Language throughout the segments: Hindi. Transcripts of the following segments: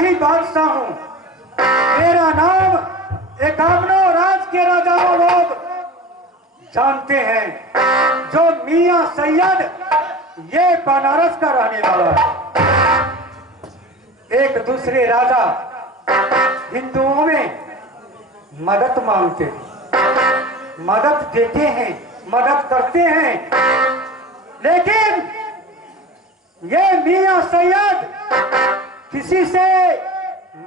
ही बादशाह हूँ। मेरा नाम एकावनों राज के राजाओं लोग जानते हैं। जो मियां सैयद, ये बनारस का रहने वाला है। एक दूसरे राजा हिंदुओं में मदद मांगते, मदद देते हैं, मदद करते हैं, लेकिन ये मियां सैयद किसी से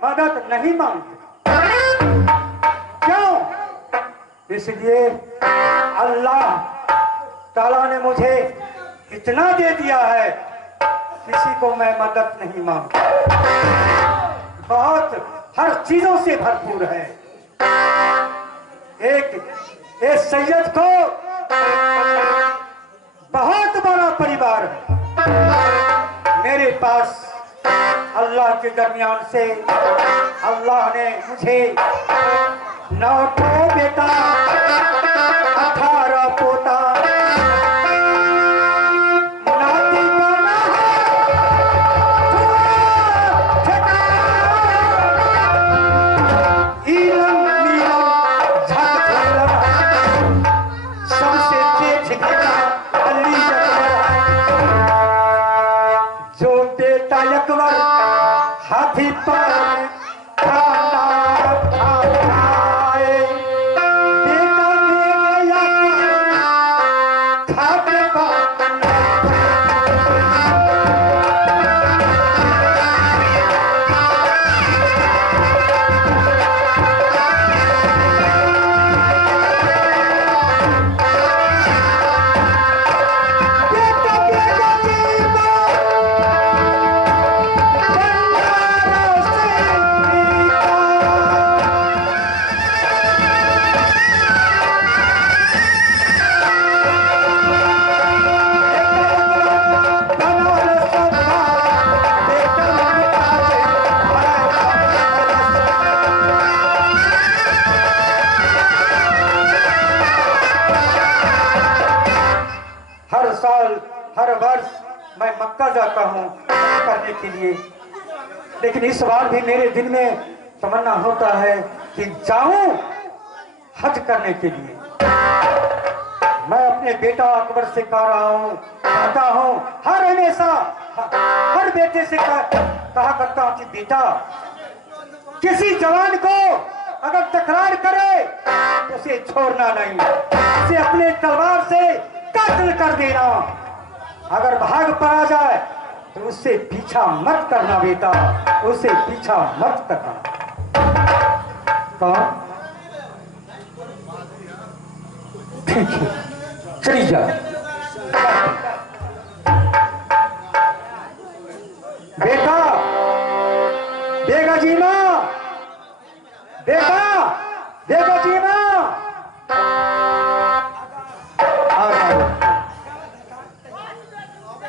मदद नहीं मांगते। क्यों? इसलिए अल्लाह ताला ने मुझे इतना दे दिया है, किसी को मैं मदद नहीं मांगता। बहुत हर चीजों से भरपूर है। एक सैयद को बहुत बड़ा परिवार है। मेरे पास अल्लाह के दरमियान से अल्लाह ने मुझे 9 बेटा, 18 पोता, नाती करना सबसे तेज अली जो बेटा अकबर हाथी पर खाना खाए, बेटा मेरा खाते हर वर्ष मैं मक्का जाता हूँ करने के लिए, लेकिन इस बार भी मेरे दिल में तमन्ना होता है कि जाऊं हज करने के लिए। मैं अपने बेटा अकबर से कह रहा हूँ, कहता हूँ, हर हमेशा हर बेटे से कहा करता हूँ कि बेटा किसी जवान को अगर तकरार करे तो उसे छोड़ना नहीं, उसे अपने तलवार से कत्ल कर देना। अगर भाग पड़ा जाए तो उससे पीछा मत करना बेटा, उससे पीछा मत करना। कौन? ठीक है, चली जा। बेटा देगा जीना, बेटा देगा जीना।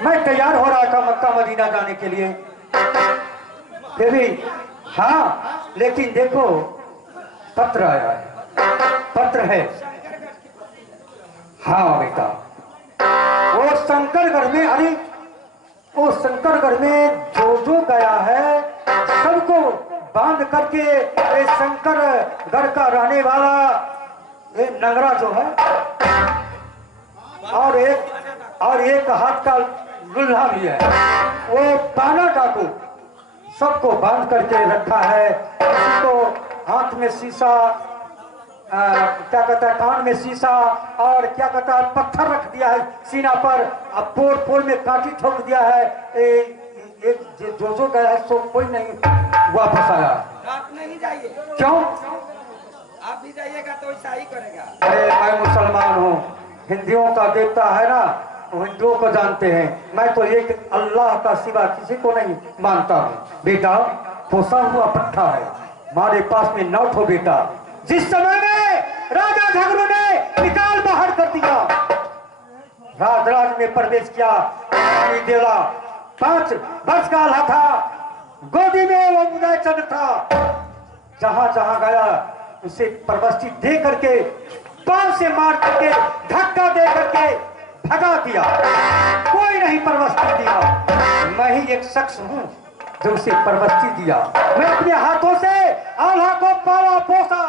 मैं तैयार हो रहा था मक्का मदीना जाने के लिए, फिर भी हाँ, लेकिन देखो पत्र आया है, पत्र है। हाँ बेटा, वो शंकरगढ़ में, अरे वो शंकरगढ़ में जो गया है सबको बांध करके ये शंकरगढ़ का रहने वाला ये नगरा जो है, और एक हाथ का लुल्हा भी है, वो पाना डाकू सबको बांध करके रखा है। किसी को हाथ में शीशा, क्या कहता है, कान में शीशा, और क्या कहता है पत्थर रख दिया है सीना पर, अब पोर पोर में कांटी ठोक दिया है। एक जो गया है सो कोई नहीं वापस आया। आप नहीं जाइए। क्यों? आप भी जाइएगा तो ऐसा ही करेगा। अरे मैं मुसलमान हूँ, हिंदुओं का देवता है ना, हिंदुओं को जानते हैं। मैं तो एक अल्लाह का सिवा किसी को नहीं मानता हूँ। बेटा पोसा हुआ पट्टा है, हमारे पास में 9 ठो बेटा। जिस समय में राजा झगड़ू ने निकाल बाहर कर दिया, राजराज में प्रवेश किया, देला 5 वर्ष का आला था, गोदी में वो उदय चंद्र था। जहां जहां गया उसे परवस्ती दे करके, पांव से मार करके, धक्का दे करके भगा दिया। कोई नहीं परवस्ती दिया। मैं ही एक शख्स हूं जो उसे परवस्ती दिया। मैं अपने हाथों से आल्हा को पाला पोसा,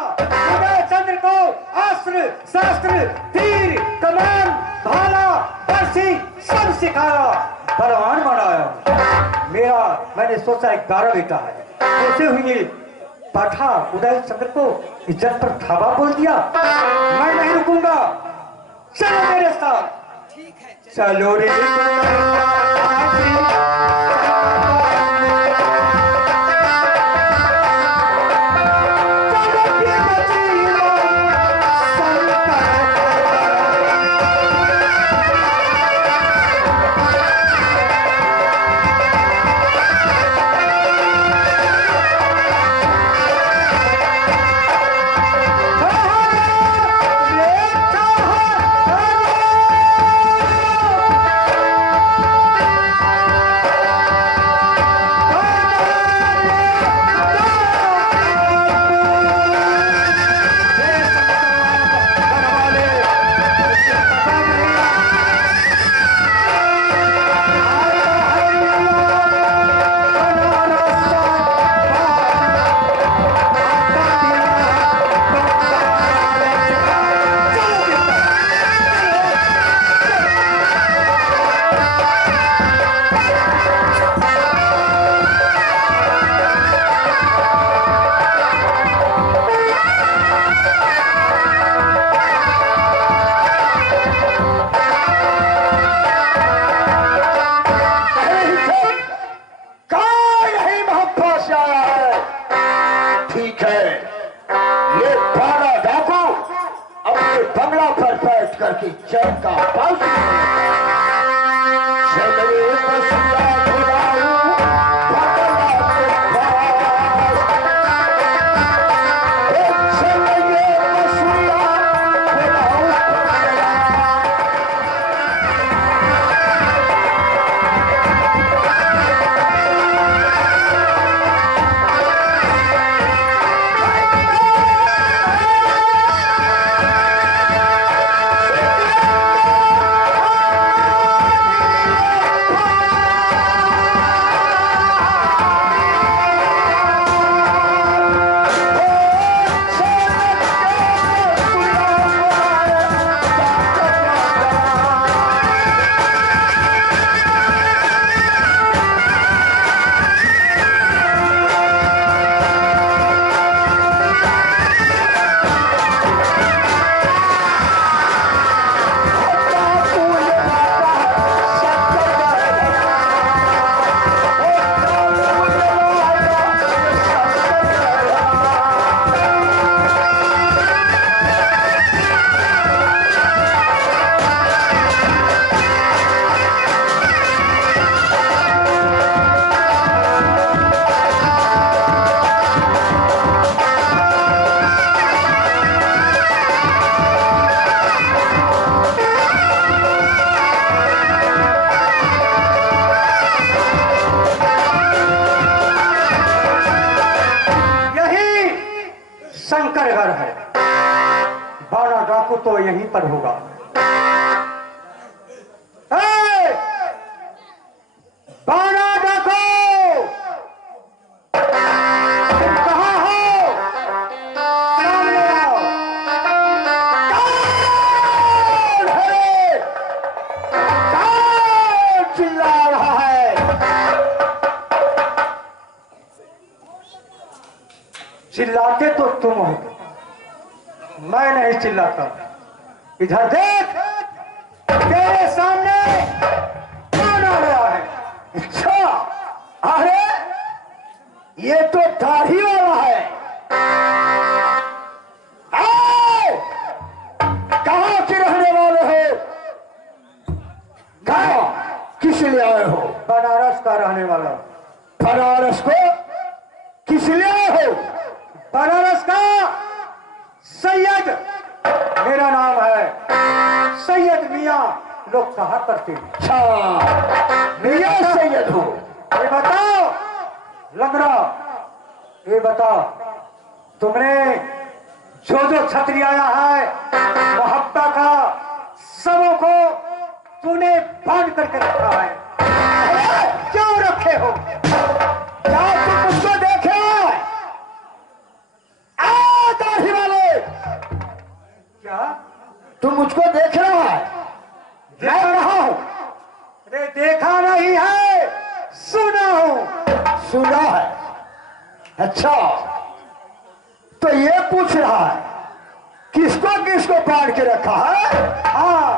उदय चंद्र को अस्त्र शस्त्र तीर कमान भाला बरसी सब सिखाया, बलवान बनाया। मैंने सोचा 11 बेटा है, उसे हुई पाठा उदय चंद्र को इज्जत पर धावा बोल दिया। मैं नहीं रुकूंगा, चलो मेरे साथ। ठीक है चलो रे करके चैन का पास शंकर घर है, बाड़ा डाकू तो यहीं पर होगा। बाड़ा डाकू तुम कहाँ हो? सामने आओ। कौन है? कौन चिल्ला रहा है? चिल्लाते तो तुम हो, मैं नहीं चिल्लाता। इधर देख, तेरे सामने कौन आ रहा है? अच्छा, अरे ये तो दाढ़ी वाला है। कहाँ के रहने वाले हो? कहाँ किस लिए आए हो? बनारस का रहने वाला। बनारस को किस लिए आए हो? बनारस का सैयद मेरा नाम है, सैयद मियाँ लोग कहा करते हैं। अच्छा, मियाँ सैयद हो। ये बताओ लंगड़ा, ये बताओ तुमने जो जो छतरी आया है मोहब्बत का सबों को तूने बांध करके रखा है, क्यों रखे हो? मैं कहा हूं? अरे देखा नहीं है, सुना हूं। सुना है? अच्छा, तो ये पूछ रहा है किसको किसको बांध के रखा है? हाँ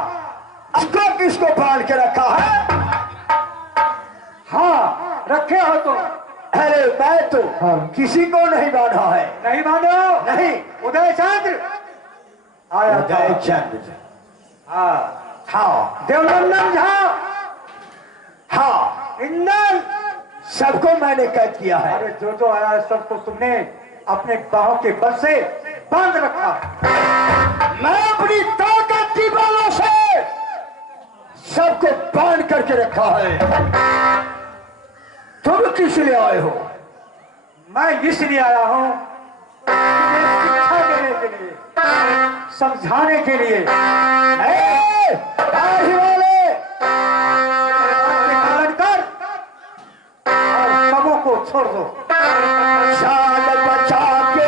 किसको किसको बांध के रखा है? हाँ, रखे हो तुम। अरे मैं तो किसी को नहीं बांधा है। नहीं मानो? नहीं। उदय चंद्र आया था। उदय चंद्र, हाँ, हाँ देवनंदन झा, हाँ, इंदल, सबको मैंने कैद किया है। अरे जो जो आया है सबको तुमने अपने बाहों के बल से बांध रखा। मैं अपनी ताकत की बलों से सबको बांध करके रखा है। तुम किस लिए आए हो? मैं इसलिए आया हूं तुम्हें शिक्षा देने के लिए, समझाने के लिए। आही वाले, पालन कर और सबों को छोड़ दो। जान बचा के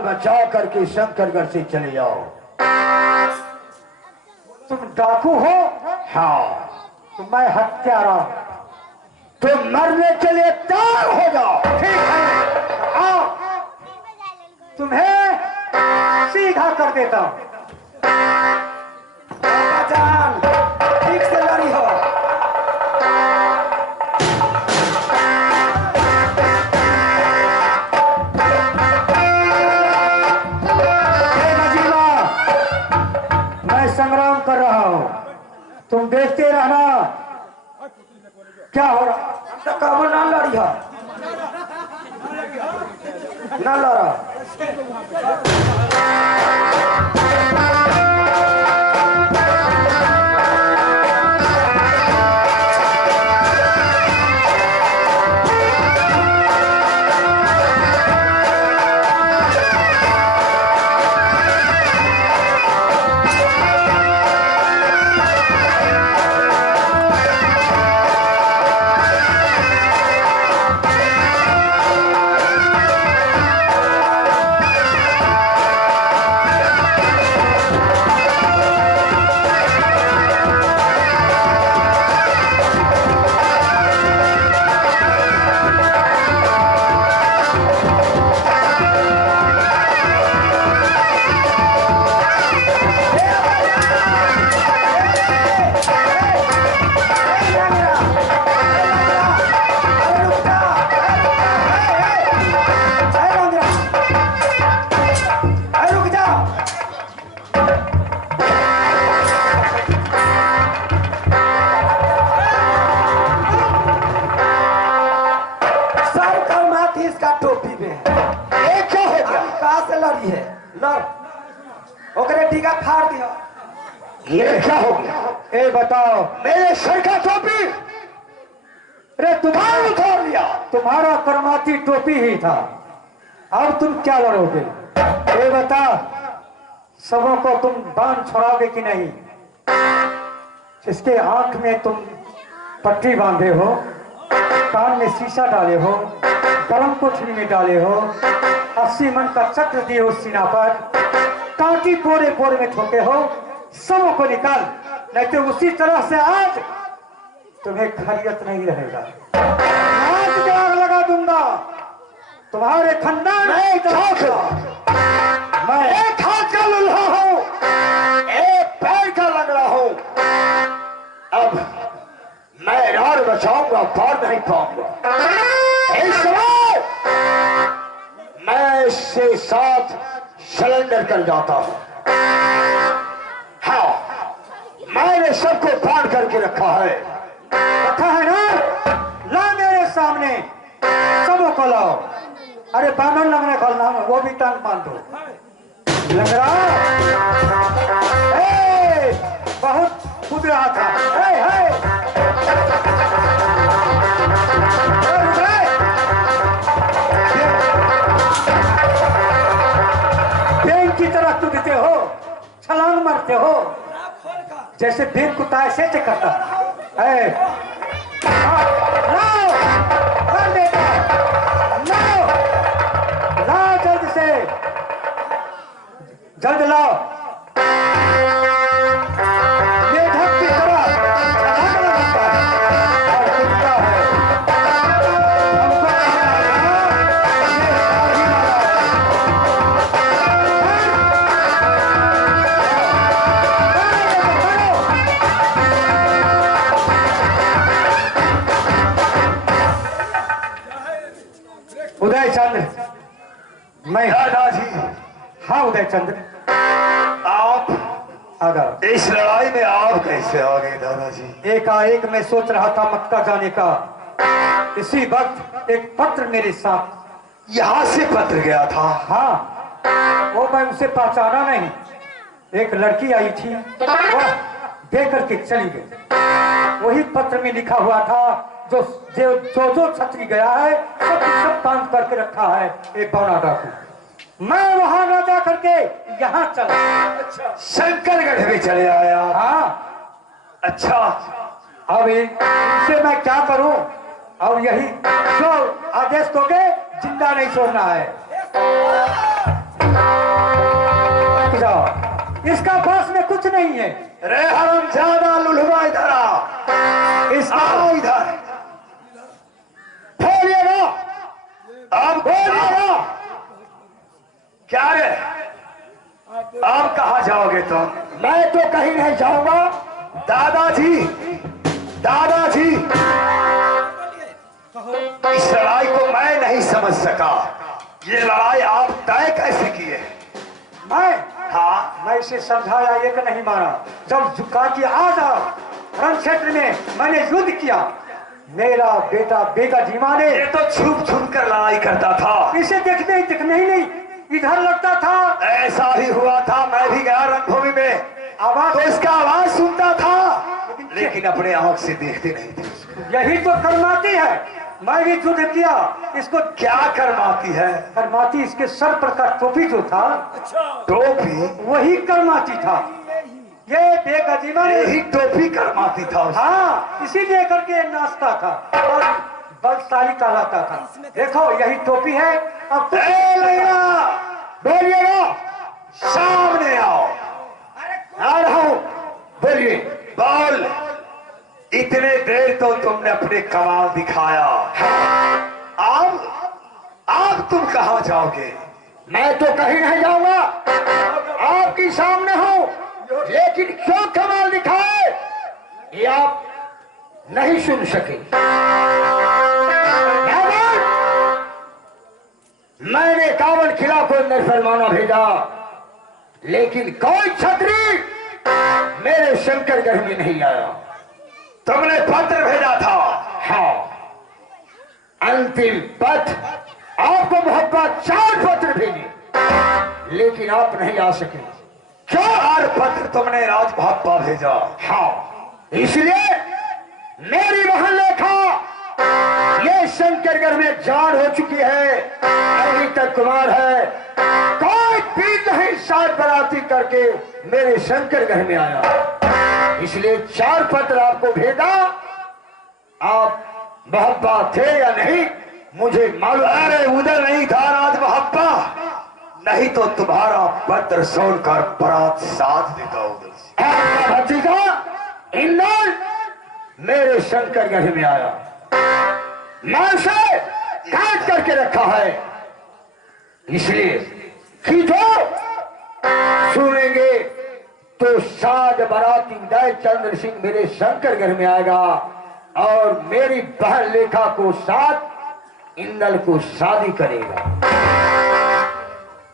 बचा करके शंकरगढ़ से चले जाओ। तुम डाकू हो? हाँ। तो मैं हत्यारा। तुम मरने के लिए तैयार हो जाओ। ठीक है, आओ, तुम्हें सीधा कर देता हूं। जान ठीक से लड़ी हो। मैं संग्राम कर रहा हूं, तुम देखते रहना क्या हो रहा। हम तो कबो ना लड़ी हो, ना लड़ा। हाथ ही इसका टोपी में है। ये क्या हो गया? कहाँ से लड़ी है? लड़ ओकरे टीका फाड़ दिया। ये क्या हो गया? ए बताओ, मेरे सर का टोपी अरे तुम्हारा उतार लिया। तुम्हारा करमाती टोपी ही था, अब तुम क्या लड़ोगे? ये बता, सबों को तुम बांध छोड़ोगे कि नहीं? इसके आंख में तुम पट्टी बांधे हो, कान में शीशा डाले हो, गरम कोठरी में डाले हो, 80 मन का चक्र दिए हो सीना पर, कांटी पोरे पोरे में ठोके हो, सबों को निकाल, नहीं तो उसी तरह से आज तुम्हें खैरियत नहीं रहेगा। आज के आग लगा दूंगा तुम्हारे खानदान मैं एक हाथ का लुल्हा हूं, एक पैर का लंगड़ा हूं। अब मैं रार बचाऊंगा, पार नहीं पाऊंगा। इस समय मैं इससे साथ सरेंडर कर जाता हूं। हाँ, मैंने सबको बांध करके रखा है ना? ला मेरे सामने, सबों को लाओ। अरे बांधो लंगड़ा खोलना, वो भी टांग बांधो। लंगड़ा बहुत कूद रहा था। बेंग की तरह कूदते हो, छलांग मारते हो, जैसे बेंग कुत्ता ऐसे करता है। जल्द लाओ। ये ढक की तरह छलांग लगाता है और कूदता है। उदय चंद्र, मैं दादाजी। हाँ उदय चंद्र, आप आगा। इस लड़ाई में आप कैसे आ गए दादाजी? एकाएक मैं सोच रहा था मक्का जाने का, इसी वक्त एक पत्र मेरे साथ यहां से पत्र गया था। हाँ, वो मैं उसे पहचाना नहीं। एक लड़की आई थी, वह दे करके चली गई। वही पत्र में लिखा हुआ था, जो जो छतरी गया है सब बांध करके रखा है एक बौना डाकू। मैं वहां न जा करके यहाँ चला। अच्छा, शंकरगढ़ में चले आया? हाँ। अच्छा, अब इनसे मैं क्या करूं? अब यही जो आदेश दोगे, जिंदा नहीं छोड़ना है। जाओ, इसका पास में कुछ नहीं है। रे हरामजादा लुलवा, इधर आ। इसका इधर बोलिएगा, अब बोलिएगा। क्या रे, आप कहाँ जाओगे तुम? मैं तो कहीं नहीं जाऊंगा दादाजी। दादाजी, इस लड़ाई को मैं नहीं समझ सका। ये लड़ाई आप तय कैसे किए? मैं इसे समझाया, एक नहीं माना। जब झुका कि आ जाओ रण क्षेत्र में, मैंने युद्ध किया। मेरा बेटा बेगा जीमा ने, ये तो छुप छुप कर लड़ाई करता था, इसे दिखने ही नहीं, इधर लगता था। ऐसा ही हुआ था, मैं भी गया रणभूमि में, आवाज तो इसका आवाज सुनता था, लेकिन अपने आंख से देखते नहीं थे। यही तो करमाती है। मैं भी युद्ध किया। इसको क्या करमाती है? करमाती इसके सर पर का टोपी जो था, टोपी, वही करमाती था। ये बेगजीमा ने यही टोपी करमाती था। हाँ, इसीलिए करके नाचता था और बलशाली कहलाता था। देखो, यही टोपी है। अब बोलिएगा, सामने आओ। आ रहा हूं, बोलिए। बोल। इतने देर तो तुमने अपने कमाल दिखाया, अब तुम कहां जाओगे? मैं तो कहीं नहीं जाऊंगा, आपके सामने हूं, लेकिन क्यों कमाल दिखाए ये आप नहीं सुन सके। मैंने कावन किला को अंदर फरमाना भेजा, लेकिन कोई छतरी मेरे शंकरगढ़ में नहीं आया। तुमने पत्र भेजा था? हाँ, अंतिम पत्र आपको मोहब्बत 4 पत्र भेजे, लेकिन आप नहीं आ सके। 4 पत्र तुमने राजभापा भेजा? हाँ, इसलिए मेरी बहन लेखा ये शंकरगढ़ में जान हो चुकी है, अभी तक कुमार है, कोई भी नहीं साथ बराती करके मेरे शंकरगढ़ में आया। इसलिए 4 पत्र आपको भेजा। आप मोहब्बत थे या नहीं मुझे मालूम। अरे उधर नहीं था राजभापा, नहीं तो तुम्हारा पत्र सुनकर बारात साथ देता उधर से। आपका भतीजा इंदौर मेरे शंकरगढ़ में आया, मैं से काट करके रखा है, इसलिए कि जो सुनेंगे तो साज बराती उदय चंद्र सिंह मेरे शंकरगढ़ में आएगा और मेरी बहन लेखा को साथ इंदल को शादी करेगा।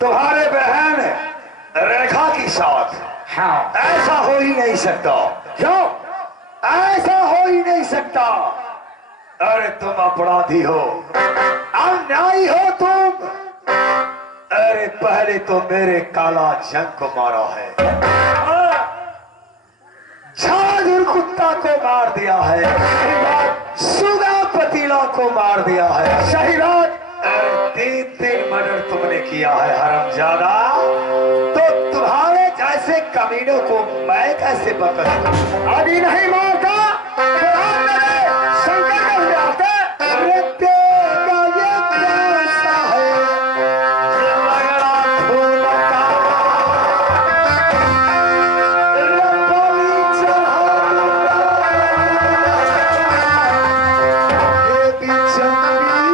तुम्हारे बहन रेखा की साथ? हाँ। ऐसा हो ही नहीं सकता। क्यों? ऐसा हो ही नहीं सकता। अरे तुम अपराधी हो, अन्यायी हो तुम। अरे पहले तो मेरे काला जंग को मारा है, झांझुर कुत्ता को मार दिया है, सुगा पतीला को मार दिया है। सही बात। 3 मर्डर तुमने किया है हरामजादा, तो तुम्हारे जैसे कमीनों को मैं कैसे पकड़ूं? अभी नहीं मारता तो आप मेरे शंकरगढ़ में आते। अरे तेरा ये कैसा है, ये लंगड़ा खून का रंगोली चढ़ाऊंगा, ये बिचौली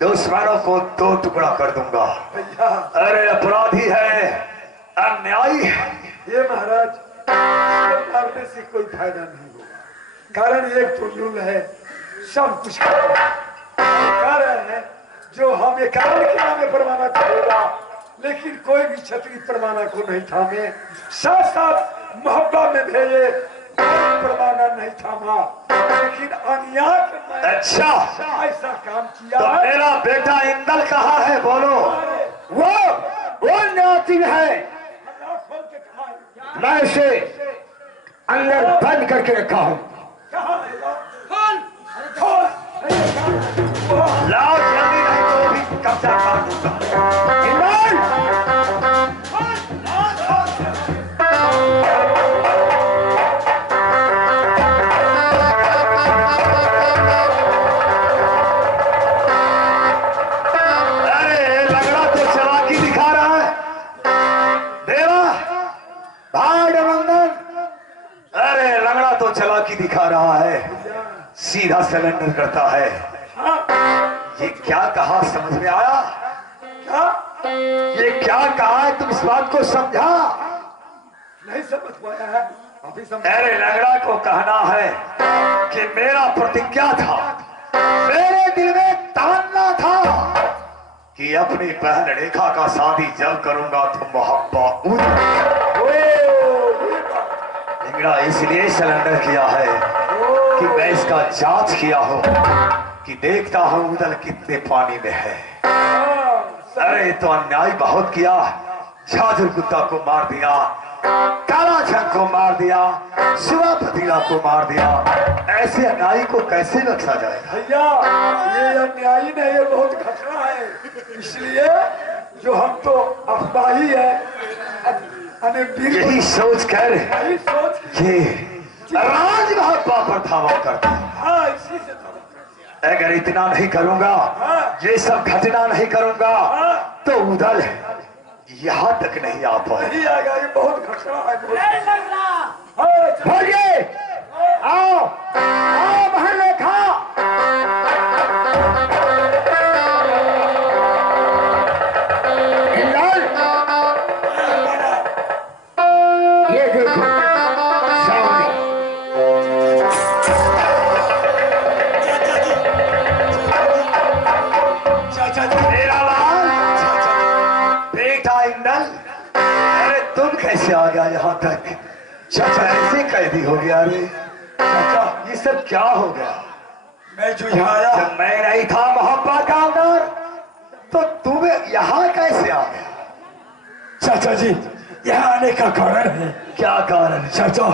दुश्मनों को 2 टुकड़ा कर दूंगा। अरे अपराधी है, अन्यायी है। ये महाराज मारने से कोई फायदा नहीं होगा, कारण एक तो युग है, सब कुछ कारण है जो हम एक कारण के नाम में परवाना करेगा, लेकिन कोई भी क्षत्रिय परवाना को नहीं थामे। साथ साथ मोहब्बत में भेजे, परवाना नहीं थामा, लेकिन अन्याय करना। अच्छा, ऐसा काम किया तो है। मेरा बेटा इंदल कहाँ है? बोलो। वो नातिन है, खोल के कहा मैं उसे अंदर बंद करके रखा हूँ। कहाँ है? खोल लाओ जल्दी, नहीं तो भी कब्जा कर दूंगा। इंदल! अरे लंगड़ा तो चालाकी दिखा रहा है। देवा भाड़ मंगन, अरे लंगड़ा तो चालाकी दिखा रहा है, सीधा सरेंडर करता है। ये क्या कहा समझ में आया? क्या ये क्या कहा है, तुम इस बात को समझा? नहीं समझ पाया है, अभी समझ। अरे लंगड़ा को कहना है कि मेरा प्रतिज्ञा था, मेरे दिल में तमन्ना था कि अपनी बहन रेखा का शादी जब करूंगा तो मोहब्बत लंगड़ा इसलिए सिलेंडर किया है कि मैं इसका जांच किया हूं कि देखता हूं उदल कितने पानी में है। अरे तो अन्याय बहुत किया, झाजुर कुत्ता को मार दिया, काला छंग को मार दिया, शिवा पतीला को मार दिया। ऐसे अन्यायी को कैसे बख्शा जाएगा? भैया ये अन्यायी नहीं, ये बहुत खतरा है। इसलिए जो हम तो अफवाही है, यही सोच कर यही सोच ये राजमहात्मा पर धावा करते हैं। हाँ, इसी से तो अगर इतना नहीं करूंगा, ये सब घटना नहीं करूंगा, तो उधर यहाँ तक नहीं आ पाए। नहीं आएगा, ये बहुत खतरा है। भोगे आओ आओ बहन लेखा। हिंदल, ये देखो सावनी। मेरा लाल बेटा इंदल, अरे तुम कैसे आ गया यहाँ तक? चाचा ऐसे कैदी हो गया? अरे चाचा ये सब क्या हो गया? मैं जो यहाँ आया, जब मैं नहीं था मोहब्बत का अंदर, तो तुम्हें यहाँ कैसे आ गया? चाचा जी यहाँ आने का कारण है। क्या कारण? चाचा